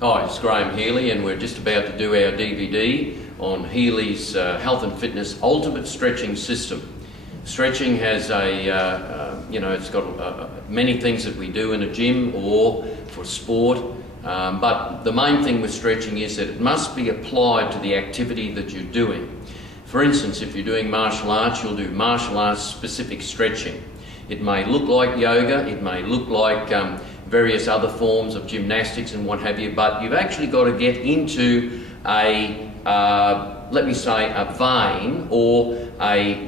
Hi, it's Graham Healy, and we're just about to do our DVD on Healy's Health and Fitness Ultimate Stretching System. Stretching has it's got many things that we do in a gym or for sport, but the main thing with stretching is that it must be applied to the activity that you're doing. For instance, if you're doing martial arts, you'll do martial arts specific stretching. It may look like yoga, it may look like various other forms of gymnastics and what have you, but you've actually got to get into a, let me say, a vein or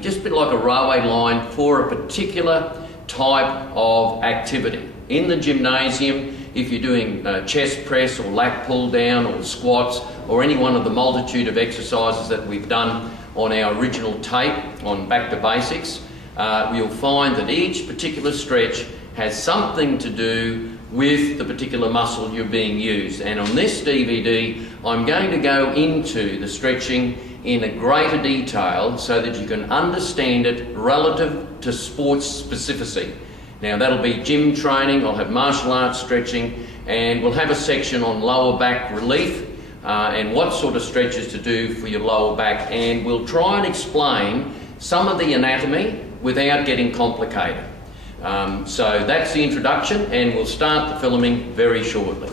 just a bit like a railway line for a particular type of activity. In the gymnasium, if you're doing chest press or lat pull down or squats or any one of the multitude of exercises that we've done on our original tape on Back to Basics, you'll find that each particular stretch has something to do with the particular muscle you're being used. And on this DVD, I'm going to go into the stretching in a greater detail so that you can understand it relative to sports specificity. Now that'll be gym training, I'll have martial arts stretching, and we'll have a section on lower back relief and what sort of stretches to do for your lower back, and we'll try and explain some of the anatomy without getting complicated. So that's the introduction, and we'll start the filming very shortly.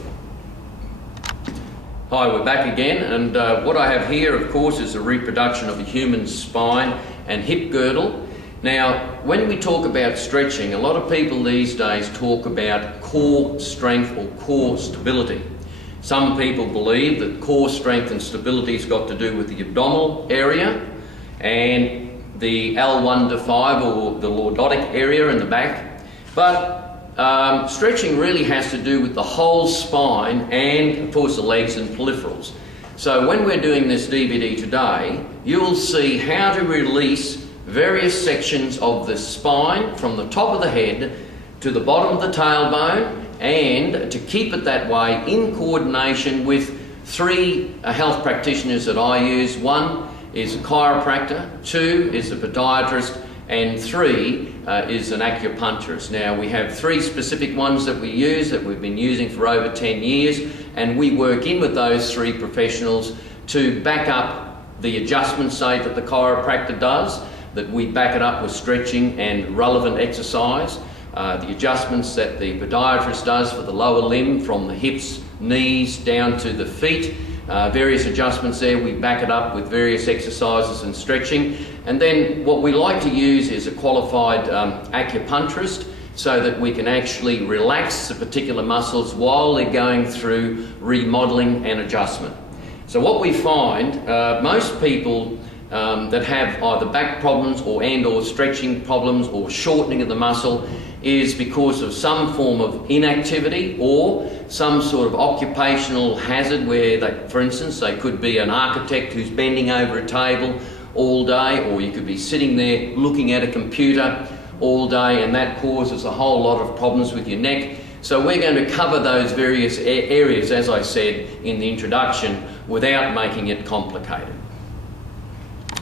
Hi, we're back again, and what I have here, of course, is a reproduction of a human spine and hip girdle. Now, when we talk about stretching, a lot of people these days talk about core strength or core stability. Some people believe that core strength and stability has got to do with the abdominal area and the L1 to 5 or the lordotic area in the back, but stretching really has to do with the whole spine and of course the legs and peripherals. So when we're doing this DVD today, you'll see how to release various sections of the spine from the top of the head to the bottom of the tailbone, and to keep it that way in coordination with three health practitioners that I use. One is a chiropractor, two is a podiatrist, and three is an acupuncturist. Now we have three specific ones that we use that we've been using for over 10 years, and we work in with those three professionals to back up the adjustments, say, that the chiropractor does, that we back it up with stretching and relevant exercise. The adjustments that the podiatrist does for the lower limb from the hips, knees down to the feet, various adjustments there, we back it up with various exercises and stretching. And then what we like to use is a qualified acupuncturist so that we can actually relax the particular muscles while they're going through remodeling and adjustment. So what we find, most people that have either back problems or stretching problems or shortening of the muscle is because of some form of inactivity or some sort of occupational hazard where, for instance, they could be an architect who's bending over a table all day, or you could be sitting there looking at a computer all day, and that causes a whole lot of problems with your neck. So we're going to cover those various areas, as I said in the introduction, without making it complicated.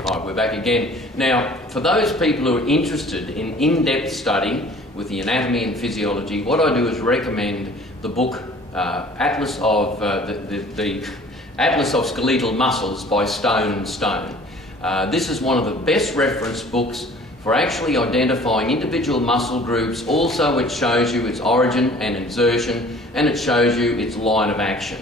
All right, we're back again. Now, for those people who are interested in in-depth study with the anatomy and physiology, what I do is recommend the book Atlas of the Atlas of Skeletal Muscles by Stone & Stone. This is one of the best reference books for actually identifying individual muscle groups. Also, it shows you its origin and insertion, and it shows you its line of action.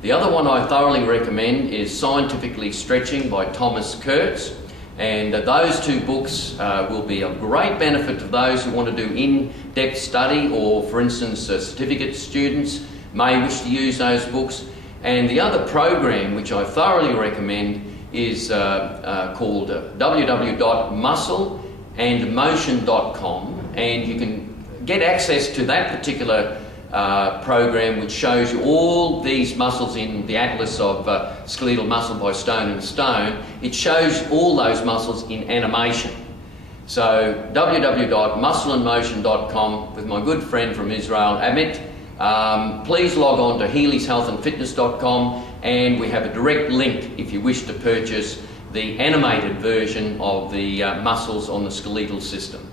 The other one I thoroughly recommend is Scientifically Stretching by Thomas Kurtz, and those two books will be of great benefit to those who want to do in-depth study, or for instance certificate students may wish to use those books. And the other program which I thoroughly recommend is called www.muscleandmotion.com, and you can get access to that particular program, which shows you all these muscles in the Atlas of Skeletal Muscle by Stone & Stone. It shows all those muscles in animation. So www.muscleandmotion.com with my good friend from Israel, Amit. Please log on to healyshealthandfitness.com, and we have a direct link if you wish to purchase the animated version of the muscles on the skeletal system.